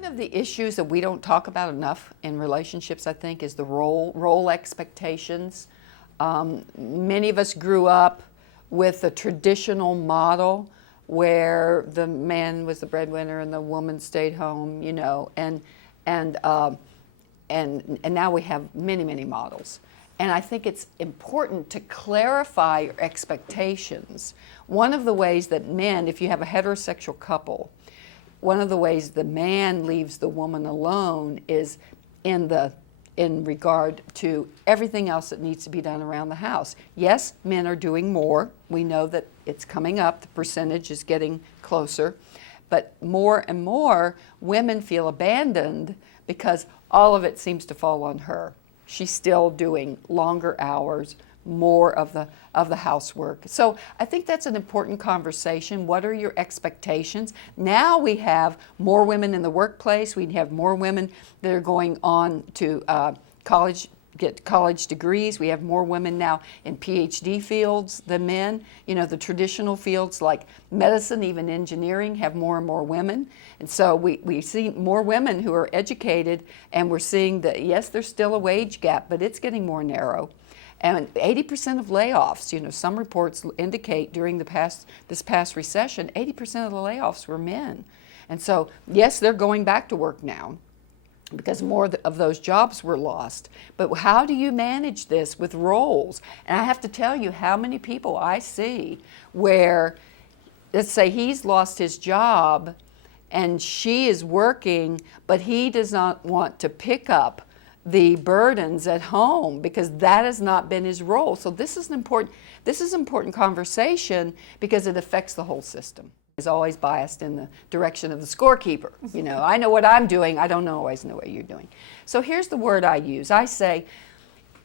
One of the issues that we don't talk about enough in relationships, I think, is the role expectations. Many of us grew up with a traditional model where the man was the breadwinner and the woman stayed home, you know, and now we have many models. And I think it's important to clarify your expectations. One of the ways that men, if you have a heterosexual couple, one of the ways the man leaves the woman alone is in regard to everything else that needs to be done around the house. Yes, men are doing more. We know that it's coming up. The percentage is getting closer. But more and more, women feel abandoned because all of it seems to fall on her. She's still doing longer hours, more of the housework. So I think that's an important conversation. What are your expectations? Now we have more women in the workplace. We have more women that are going on to college, get college degrees. We have more women now in PhD fields than men. You know, the traditional fields like medicine, even engineering, have more and more women. And so we see more women who are educated, and we're seeing that, yes, there's still a wage gap, but it's getting more narrow. And 80% of layoffs, you know, some reports indicate during this past recession, 80% of the layoffs were men. And so, yes, they're going back to work now because more of those jobs were lost. But how do you manage this with roles? And I have to tell you how many people I see where, let's say he's lost his job and she is working, but he does not want to pick up the burdens at home because that has not been his role. So this is an important conversation because it affects the whole system. Is always biased in the direction of the scorekeeper. You know, I know what I'm doing, I don't always know what you're doing. So here's the word I use. I say,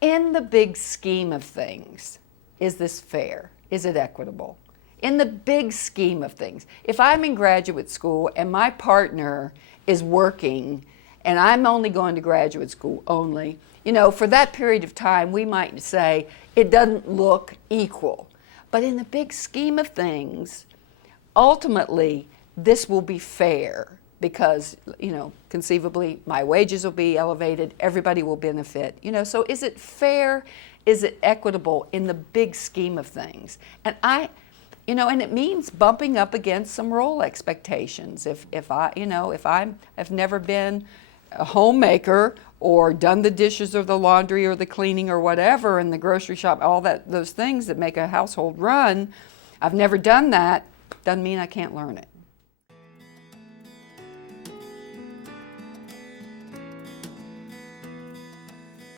in the big scheme of things, is this fair? Is it equitable? In the big scheme of things, if I'm in graduate school and my partner is working and I'm only going to graduate school only, you know, for that period of time, we might say it doesn't look equal. But in the big scheme of things, ultimately, this will be fair because, you know, conceivably, my wages will be elevated, everybody will benefit, you know. So is it fair? Is it equitable in the big scheme of things? And and it means bumping up against some role expectations. If I've never been a homemaker or done the dishes or the laundry or the cleaning or whatever in the grocery shop, those things that make a household run, I've never done that, doesn't mean I can't learn it.